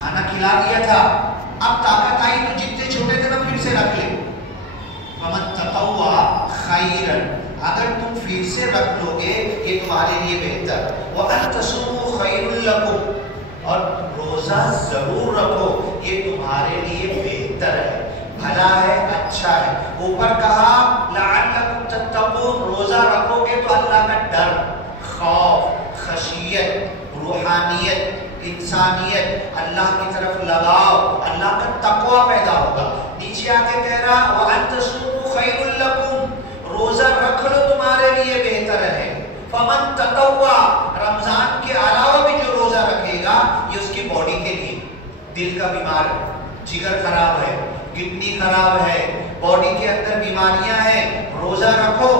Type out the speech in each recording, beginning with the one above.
کھانا کھلا دیا تھا، اب طاقت آئی تو جتنے چھوٹے تھے نا پھر سے رکھ لے. وَمَن تَطَوَّعَ خَيْرًا، اگر تم پھر سے رکھ لو گے یہ تمہارے لیے بہتر. وَأَن تَصُومُوا خَيْرٌ لَكُمْ، اور روزہ ضرور رکھو یہ تمہارے لیے بہتر ہے، بھلا ہے، اچھا ہے. اوپر کہا لَعَلَّكُمْ تَتَّقُونَ، روزہ رکھو گے تو اللہ کا ڈر، خوف، خشیت، روحانیت، انسانیت، اللہ کی طرف لگاؤ، اللہ کا تقوی پیدا ہوگا. نیچے آگے کہہ رہا وَأَن تَصُومُوا خَيْرٌ لَكُمْ، روزہ رکھ لو تمہارے لیے بہتر ہے. فَمَن تَطَوَّعَ، رمضان کے علاوہ بھی جو روزہ رکھے گا یہ اس کی باڈی کے لیے، دل کا بیمار ہے، جگر خراب ہے، کڈنی خراب ہے، باڈی کے اندر بیماریاں ہیں، روزہ رکھو.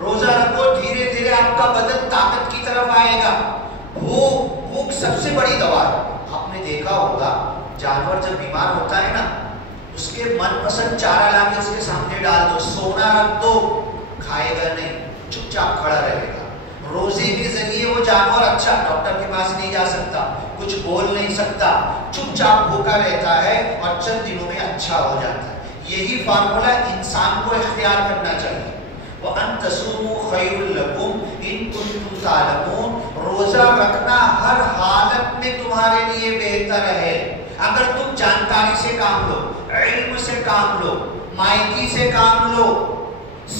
روزہ رکھو، دھیرے دھیرے آپ کا بدن طاقت کی طرف آئے گا. بھوک سب سے بڑی دوا ہے. آپ نے دیکھا ہوگا جانور جب بیمار ہوتا ہے نا اس کے من پسند چارہ لا کے اس کے سامنے ڈال دو، سونا رکھ دو، کھائے گا نہیں، چپ چاپ کھڑا رہے گا. روزے کے ذریعے وہ جانور اچھا، ڈاکٹر کے پاس نہیں جا سکتا، کچھ بول نہیں سکتا، چپ چاپ بھوکا رہتا ہے اور چند دنوں میں اچھا ہو جاتا ہے. یہی فارمولا انسان کو اختیار کرنا چاہیے. وَأَن تَصُومُوا خَيْرٌ لَكُمْ إِن كُنتُمْ تَعْلَمُونَ، روزہ رکھنا ہر حالت میں تمہارے لیے بہتر ہے. اگر تم جانکاری سے کام لو، علم سے کام لو، مائٹی سے کام لو،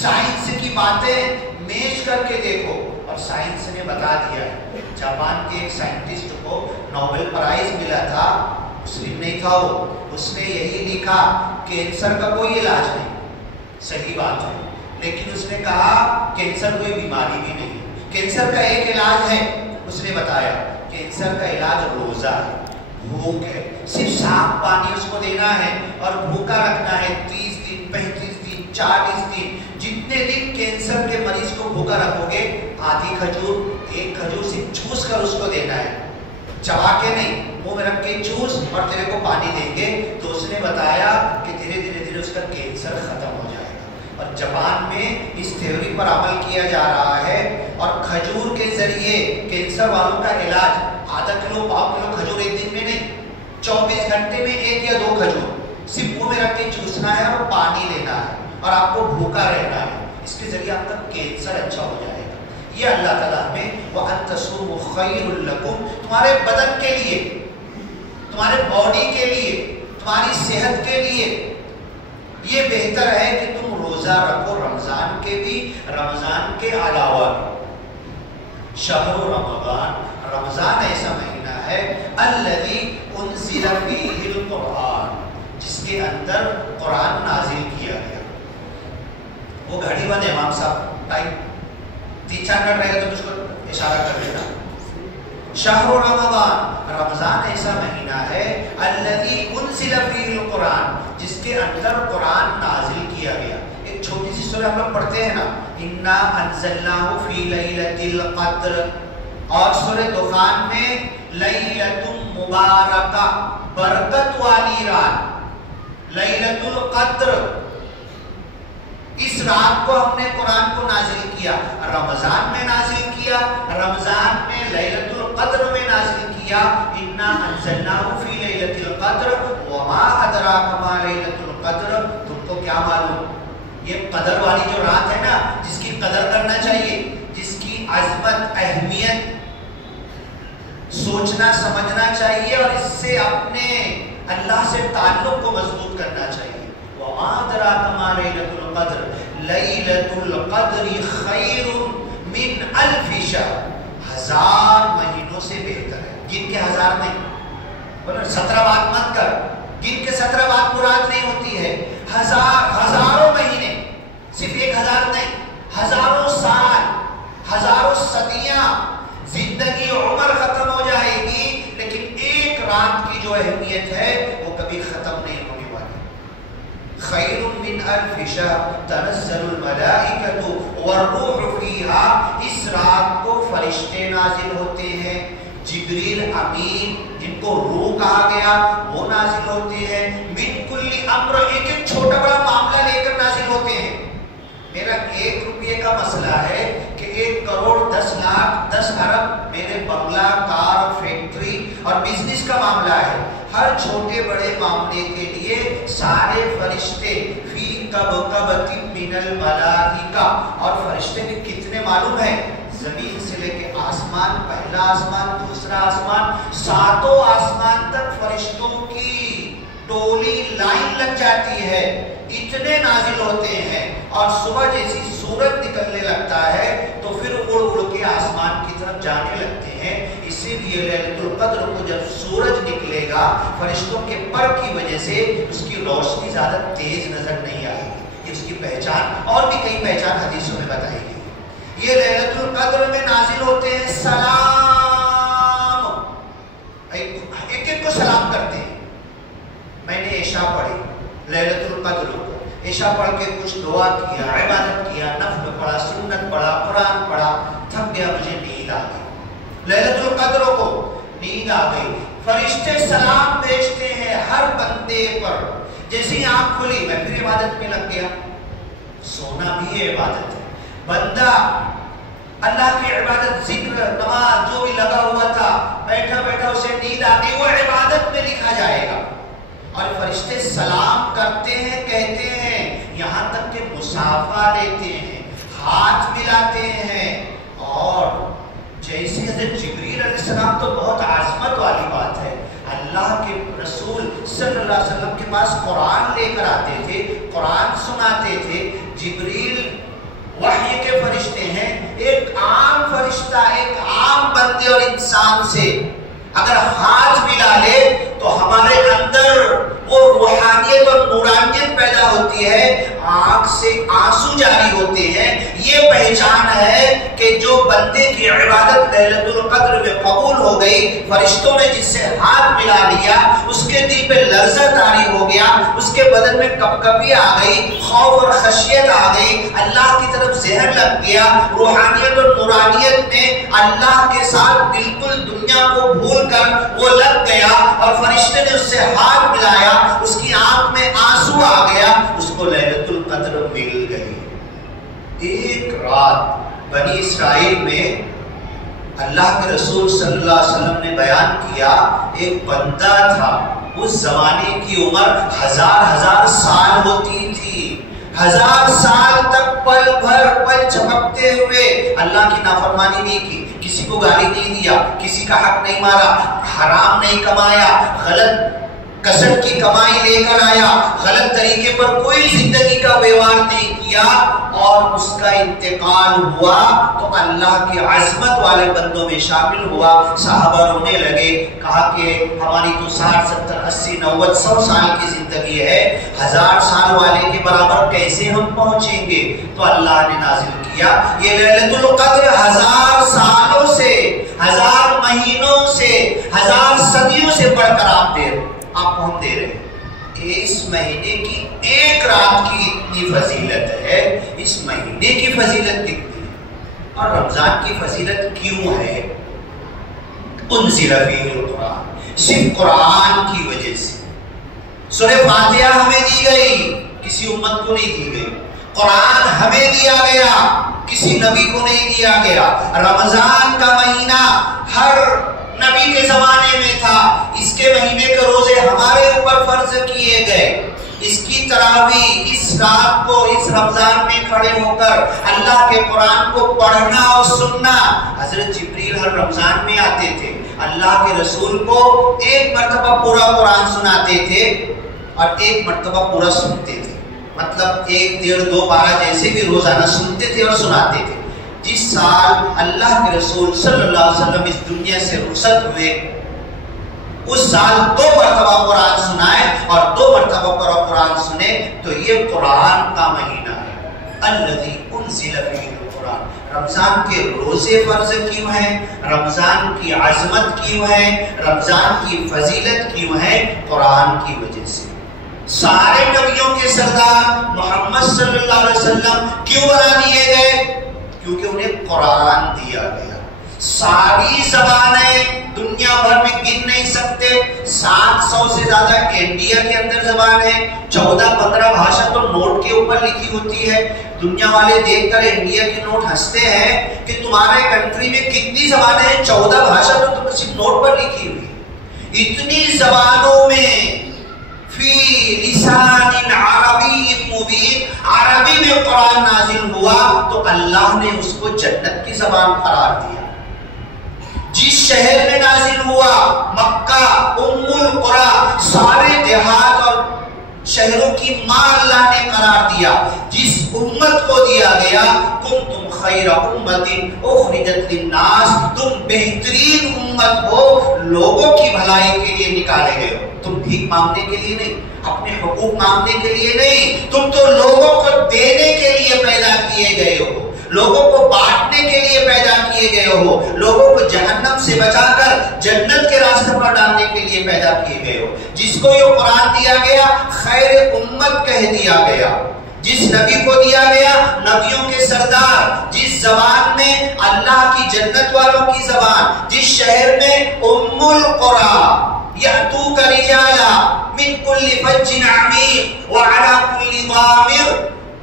سائنس کی باتیں میچ کر کے دیکھو. اور سائنس نے بتا دیا ہے، جاپان کے ایک سائنٹسٹ کو نوبل پرائز ملا تھا، مسلم نہیں تھا وہ، اس نے یہی لکھا کینسر کا کوئی علاج نہیں. صحیح بات ہے، لیکن اس نے کہا کینسر کوئی بیماری بھی نہیں، کینسر کا ایک علاج ہے. اس نے بتایا کینسر کا علاج روزہ ہے، بھوک ہے، صرف صاف پانی اس کو دینا ہے اور بھوکا رکھنا ہے 30 دن 35 دن 40 دن. جتنے دن کینسر کے مریض کو بھوکا رکھو گے، آدھی کھجور، ایک کھجور صرف چوس کر اس کو دینا ہے، چبا کے نہیں، منہ میں رکھ کے چوس اور تیرے کو پانی دیں گے. تو اس نے بتایا کہ دھیرے دھیرے اس کا کینسر ختم ہو جائے گا. اور جاپان میں اس تھیوری پر عمل کیا جا رہا ہے اور کھجور کے ذریعے کینسر والوں کا علاج. آدھا کلو پاؤ کلو کھجور ایک دن میں نہیں، 24 گھنٹے میں 1 یا 2 کھجور صرف منہ میں رکھ کے چوسنا ہے اور پانی لینا ہے اور آپ کو بھوکا رہنا ہے. اس کے ذریعے آپ کا کینسر اچھا ہو جائے گا. یہ اللہ تعالیٰ میں وَأَن تَصُومُوا خَيْرٌ لَكُمْ، تمہارے بدن کے لیے، تمہارے باڈی کے لیے، تمہاری صحت کے لیے یہ بہتر ہے کہ تم روزہ رکھو، رمضان کے بھی، رمضان کے علاوہ. شہر رمضان، رمضان ایسا مہینہ ہے الذی انزل فیہ القرآن، جس کے اندر قرآن نازل کیا گیا. وہ گھڑی بند امام صاحب ٹائم 3-4 منٹ رہے گا تو مجھ کو اشارہ کر دینا. شہر رمضان، رمضان ایسا مہینہ ہے الذی انزل فیہ القرآن، جس کے اندر قرآن نازل کیا گیا. ایک چھوٹی سی سورہ ہم لوگ پڑھتے ہیں نا، انا انزلناہ فی لیلۃ القدر، اور سورہ دخان میں لیلۃ مبارکہ، برکت والی رات، لیلۃ القدر، اس رات کو ہم نے قرآن کو نازل کیا. رمضان میں نازل کیا، رمضان میں لیلۃ القدر میں نازل کیا. انا انزلناہ فی لیلۃ القدر وما ادراک ما لیلۃ القدر، تم کو کیا معلوم یہ قدر والی جو رات ہے نا، جس کی قدر کرنا چاہیے، جس کی عظمت، اہمیت سوچنا سمجھنا چاہیے اور اس سے اپنے اللہ سے تعلق کو مضبوط کرنا چاہیے. وما ادراک ما لیلۃ القدر، لیلۃ القدر خیر من الف شہر، 1000 مہینوں سے بہتر ہے. گن کے 1000 نہیں، بولو 17 بات مت کر، گن کے 17 بات مراد نہیں ہوتی ہے. ہزاروں مہینے، صرف 1000 نہیں، ہزاروں سال، ہزاروں صدیاں، زندگی عمر ختم ہو جائے گی لیکن ایک رات کی جو اہمیت ہے وہ کبھی ختم نہیں ہونے والی. خیر من الف شہر تنزل الملائکۃ والروح فیہا، اس رات کو فرشتے نازل ہوتے ہیں، جبریل امین جن کو روح کہا گیا وہ نازل ہوتے ہیں. من کل امر، ایک ایک چھوٹا بڑا معاملہ لے کر نازل ہوتے ہیں. میرا 1 روپے کا مسئلہ ہے کہ 1 کروڑ 10 لاکھ 10 ارب میرے بنگلہ، کار، فیکٹری اور بزنس کا معاملہ ہے، ہر چھوٹے بڑے معاملے کے لیے سارے فرشتے فی کبکبۃ من الملائکہ، اور فرشتے بھی کتنے معلوم ہے؟ زمین سے لے کے آسمان، پہلا آسمان، دوسرا آسمان، ساتوں آسمان تک فرشتوں کی ٹولی لائن لگ جاتی ہے، اتنے نازل ہوتے ہیں، اور صبح جیسی سورج نکلنے لگتا ہے تو پھر اڑ اڑ کے آسمان کی طرف جانے لگتے ہیں۔ اسی لیے لیلۃ القدر کو جب سورج نکلے گا فرشتوں کے پر کی وجہ سے اس کی روشنی زیادہ تیز نظر نہیں آئے گی، یہ اس کی پہچان، اور بھی کئی پہچان حدیثوں میں بتائی گئی۔ یہ لیلۃ القدر میں نازل ہوتے ہیں سلام، ایک ایک کو سلام کرتے ہیں۔ میں نے عشاء پڑھی لیلۃ القدر کو، عشاء پڑھ کے کچھ دعا کیا، عبادت کیا، نفل پڑھا، سنت پڑھا، قرآن پڑھا، تھک گیا، مجھے نیند آ گئی، لیلۃ القدر کو نیند آ گئی، فرشتے سلام بھیجتے ہیں ہر بندے پر۔ جیسے ہی آنکھ کھلی میں پھر عبادت میں لگ گیا۔ سونا بھی عبادت ہے، بندہ اللہ کی عبادت، ذکر، نماز جو بھی لگا ہوا تھا، بیٹھا بیٹھا اسے نیند آ گئی، وہ عبادت میں لکھا جائے گا۔ اور فرشتے سلام کرتے ہیں، کہتے ہیں، یہاں تک کہ مصافحہ لیتے ہیں، ہاتھ ملاتے ہیں۔ اور جیسے حضرت جبریل علیہ السلام تو بہت عظمت والی بات ہے، اللہ کے رسول صلی اللہ علیہ وسلم کے پاس قرآن لے کر آتے تھے، قرآن سناتے تھے۔ جبریل وحی کے فرشتے ہیں، ایک عام فرشتہ ایک عام بندے اور انسان سے اگر ہاتھ ملا لے تو ہمارے اندر وہ روحانیت اور نورانیت پیدا ہوتی ہے، آنکھ سے آنسو جاری ہوتے ہیں۔ یہ پہچان ہے کہ جو بندے کی عبادت لیلۃ القدر میں قبول ہو گئی، فرشتوں نے جس سے ہاتھ ملا لیا، اس کے دل پہ لرزہ طاری ہو گیا، اس کے بدن میں کپکپی آ گئی، خوف اور خشیت آ گئی، اللہ کی طرف ذہن لگ گیا، روحانیت اور نورانیت میں اللہ کے ساتھ بالکل دنیا کو بھول کر وہ لگ گیا، اور فرشتے نے اس سے ہاتھ ملایا، اس کی آنکھ میں آنسو آ گیا، اس کو لیلۃ القدر مل گئی۔ ایک رات بنی اسرائیل میں اللہ کے رسول صلی اللہ علیہ وسلم نے بیان کیا، ایک بندہ تھا، اس زمانے کی عمر ہزار سال ہوتی تھی، 1000 سال تک پل بھر پل چمکتے ہوئے اللہ کی نافرمانی نہیں کی، کسی کو گالی نہیں دیا، کسی کا حق نہیں مارا، حرام نہیں کمایا، غلط کسب کی کمائی لے کر آیا، غلط طریقے پر کوئی زندگی کا ویوہار نہیں کیا، اور اس کا انتقال ہوا تو اللہ کی عظمت والے بندوں میں شامل ہوا۔ صحابہ رونے لگے، کہا کہ ہماری تو 60 70 80 90 100 سال کی زندگی ہے، 1000 سال والے کے برابر کیسے ہم پہنچیں گے؟ تو اللہ نے نازل کیا یہ لیلۃ القدر 1000 سالوں سے، 1000 مہینوں سے، 1000 صدیوں سے بڑھ کر آپ ہم دے رہے ہیں۔ اس مہینے کی ایک رات کی اتنی فضیلت ہے، اس مہینے کی فضیلت کتنی ہے؟ اور رمضان کی فضیلت کیوں ہے؟ انزل فیہ القرآن، صرف قرآن کی وجہ سے۔ سورہ فاتحہ ہمیں دی گئی، کسی امت کو نہیں دی گئی، قرآن ہمیں دیا گیا، کسی نبی کو نہیں دیا گیا۔ رمضان کا مہینہ ہر نبی کے زمانے میں تھا، اس کے مہینے کے روزے ہمارے اوپر فرض کیے گئے، اس کی تراویح اس رات کو اس رمضان میں کھڑے ہو کر اللہ کے قرآن کو پڑھنا اور سننا۔ حضرت جبریل ہر رمضان میں آتے تھے، اللہ کے رسول کو ایک مرتبہ پورا قرآن سناتے تھے اور ایک مرتبہ پورا سنتے تھے، مطلب 1 1.5 2 12 جیسے بھی روزانہ سنتے تھے اور سناتے تھے۔ جس سال اللہ کے رسول صلی اللہ علیہ وسلم اس دنیا سے رخصت ہوئے، اس سال 2 مرتبہ قرآن سنائے اور 2 مرتبہ قرآن سنے، تو یہ قرآن کا مہینہ ہے۔ الذی انزل فیہ القرآن، رمضان کے روزے فرض کیوں ہیں، رمضان کی عظمت کیوں ہے، رمضان کی فضیلت کیوں ہے؟ قرآن کی وجہ سے۔ سارے نبیوں کے سردار محمد صلی اللہ علیہ وسلم کیوں بنا دیے گئے؟ کیونکہ انہیں قرآن دیا گیا۔ ساری زبانیں دنیا بھر میں گن نہیں سکتے، 700 سے زیادہ انڈیا کے اندر زبان ہے، 14-15 بھاشا تو نوٹ کے اوپر لکھی ہوتی ہے۔ دنیا والے دیکھ کر انڈیا کے نوٹ ہنستے ہیں کہ تمہارے کنٹری میں کتنی زبانیں ہیں، 14 بھاشا تو صرف نوٹ پر لکھی ہوئی۔ اتنی زبانوں میں، فی لسان عربی مبین، عربی میں قرآن نازل ہوا تو اللہ نے اس کو جنت کی زبان قرار دیا۔ جس شہر میں نازل ہوا، مکہ ام القری، سارے دیہات اور شہروں کی ماں اللہ نے قرار دیا۔ جس امت کو دیا گیا، کنتم خیر امت اخرجت للناس، تم بہترین امت ہو، لوگوں کی بھلائی کے لیے نکالے گئے ہو۔ تم بھیک مانگنے کے لیے نہیں، اپنے حقوق مانگنے کے لیے نہیں، تم تو لوگوں کو دینے کے لیے پیدا کیے گئے ہو، لوگوں کو بانٹنے کے لیے پیدا کیے گئے ہو، لوگوں کو جہنم سے بچا کر جنت کے راستے پر ڈالنے کے لیے پیدا کیے گئے ہو۔ جس کو یہ قرآن دیا گیا، خیر امت کہہ دیا گیا۔ جس نبی کو دیا گیا، نبیوں کے سردار، جس زبان میں اللہ کی جنت والوں کی زبان، جس شہر میں ام القری، یأتوک رجالا من کل فج عمیق وعلی کل ضامر،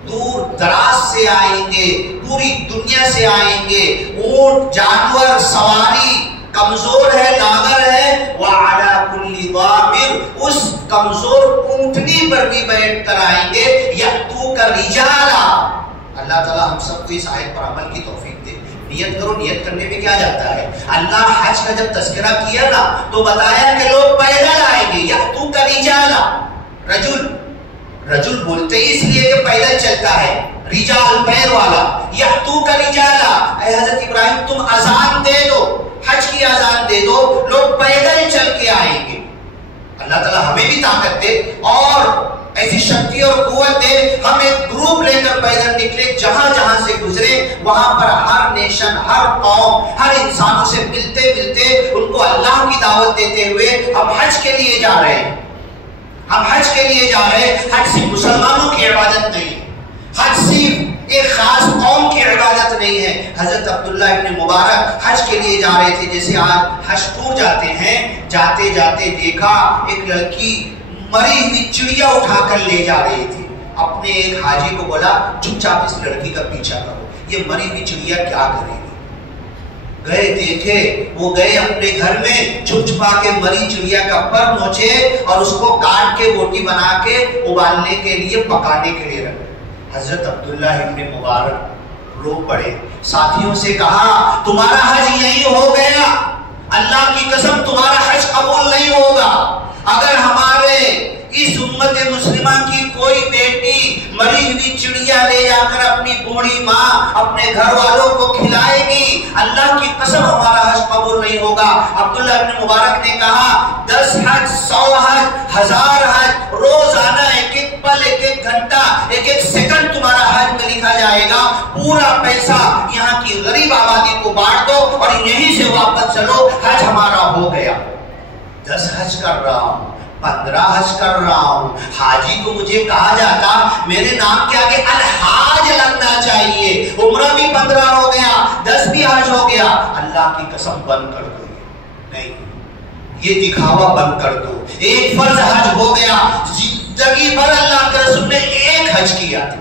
دور دراز سے آئیں گے، پوری دنیا سے آئیں گے، اونٹ، جانور، سواری، کمزور ہے، لاغر ہے، وعلی کل ضامر، اس کمزور اونٹنی پر بھی بیٹھ کر آئیں گے، یأتوک رجالا۔ اللہ تعالیٰ ہم سب کو اس آیت پر عمل کی توفیق دے۔ نیت کرو، نیت کرنے میں کیا جاتا ہے؟ اللہ حج کا جب تذکرہ کیا نا تو بتایا کہ لوگ پیدل آئیں گے، یأتوک رجالا، رجل، رجل بولتے ہی اس لیے کہ پیدل چلتا ہے، رجال پیر والا، یأتوک رجالا۔ اے حضرت ابراہیم تم اذان دے دو، حج کی اذان دے دو، لوگ پیدل چل کے آئیں گے۔ اللہ تعالیٰ ہمیں بھی طاقت دے اور ایسی شکتی اور قوت دے، ہم ایک گروپ لے کر پیدل نکلے، جہاں جہاں سے گزرے وہاں پر ہر نیشن، ہر قوم، ہر انسانوں سے ملتے ملتے ان کو اللہ کی دعوت دیتے ہوئے ہم حج کے لیے جا رہے ہیں۔ ہم حج کے لیے جا رہے ہیں۔ حج صرف مسلمانوں کی عبادت نہیں، حج صرف ایک خاص قوم کی عبادت نہیں ہے۔ حضرت عبداللہ ابن مبارک حج کے لیے جا رہے تھے، جیسے آج حج ٹور جاتے ہیں، جاتے جاتے دیکھا ایک لڑکی مری ہوئی چڑیا اٹھا کر لے جا رہی تھی۔ اپنے ایک حاجی کو بولا چپ چاپ اس لڑکی کا پیچھا کرو، یہ مری ہوئی چڑیا کیا کرے گی؟ گئے دیکھے، وہ گئے اپنے گھر میں چھپ چھپا کے مری چڑیا کا پر نوچے اور اس کو کاٹ کے روٹی بنا کے ابالنے کے لیے، پکانے کے لیے رکھے۔ حضرت عبداللہ ابن مبارک رو پڑے، ساتھیوں سے کہا تمہارا حج یہی ہو گیا، اللہ کی قسم تمہارا حج قبول نہیں ہوگا۔ اگر ہمارے اس امت مسلمہ کی کوئی بیٹی مری ہوئی چڑیا لے جا کر اپنی بوڑھی ماں، اپنے گھر والوں کو کھلائے گی، اللہ کی قسم ہمارا حج قبول نہیں ہوگا۔ عبداللہ ابن مبارک نے کہا 10 حج، 100 حج، 1000 حج، روزانہ ایک ایک پل، ایک ایک گھنٹہ، ایک ایک سیکنڈ تمہارا حج میں لکھا جائے گا، پورا پیسہ یہاں کی غریب آبادی کو بانٹ دو اور یہیں سے واپس چلو، حج ہمارا ہو گیا۔ 10 حج کر رہا ہوں، 15 حج کر رہا ہوں، حاجی کو مجھے کہا جاتا میرے نام کے آگے الحاج لگنا چاہیے، عمرہ بھی 15 ہو گیا، 10 بھی حج ہو گیا۔ اللہ کی قسم بند کر دو، نہیں یہ دکھاوا بند کر دو۔ ایک فرض حج ہو گیا، زندگی بھر اللہ کے رسول نے ایک حج کیا تھا،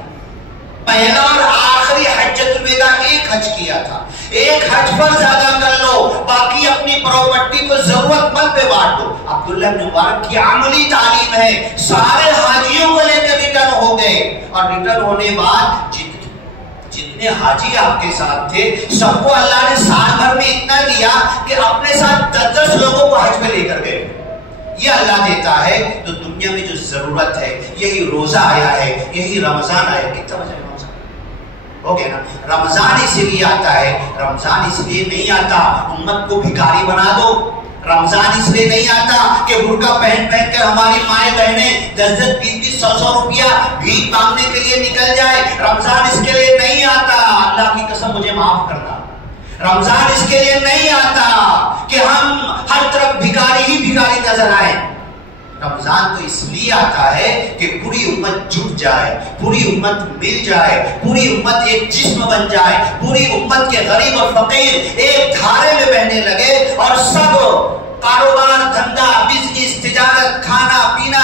پہلا اور آخری حجۃ الوداع ایک حج کیا تھا۔ ایک حج فرض ادا کر لو، باقی اپنی پراپرٹی کو ضرورت مند پہ بانٹ دو۔ عبداللہ بن مبارک کی عملی تعلیم ہے، سارے حاجیوں کو لے کر ریٹرن ہو گئے اور ریٹرن ہونے بعد جتنے حاجی آپ کے ساتھ تھے سب کو اللہ نے سال بھر میں اتنا دیا کہ اپنے ساتھ 10 لوگوں کو حج پہ لے کر گئے۔ یہ اللہ دیتا ہے تو دنیا میں جو ضرورت ہے، یہی روزہ آیا ہے، یہی رمضان آیا۔ کتنا بجے رمضان ہو گیا نا؟ رمضان اس لیے آتا ہے، رمضان اس لیے نہیں آتا امت کو بھکاری بنا دو، رمضان اس لیے نہیں آتا کہ برقع پہن پہن کر ہماری مائیں بہنیں 10-10, 20-20, 100 روپیہ بھیک مانگنے کے لیے نکل جائے۔ رمضان اس کے لیے نہیں آتا، اللہ کی قسم مجھے معاف کرنا، رمضان اس کے لیے نہیں آتا کہ ہم ہر طرف بھکاری ہی بھکاری نظر آئے۔ رمضان تو اس لیے آتا ہے کہ پوری امت جٹ جائے، پوری امت مل جائے، پوری امت ایک جسم بن جائے، پوری امت کے غریب اور فقیر ایک دھارے میں بہنے لگے اور سب کاروبار، دھندا، بزنس، تجارت، کھانا پینا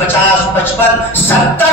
50, 55, 70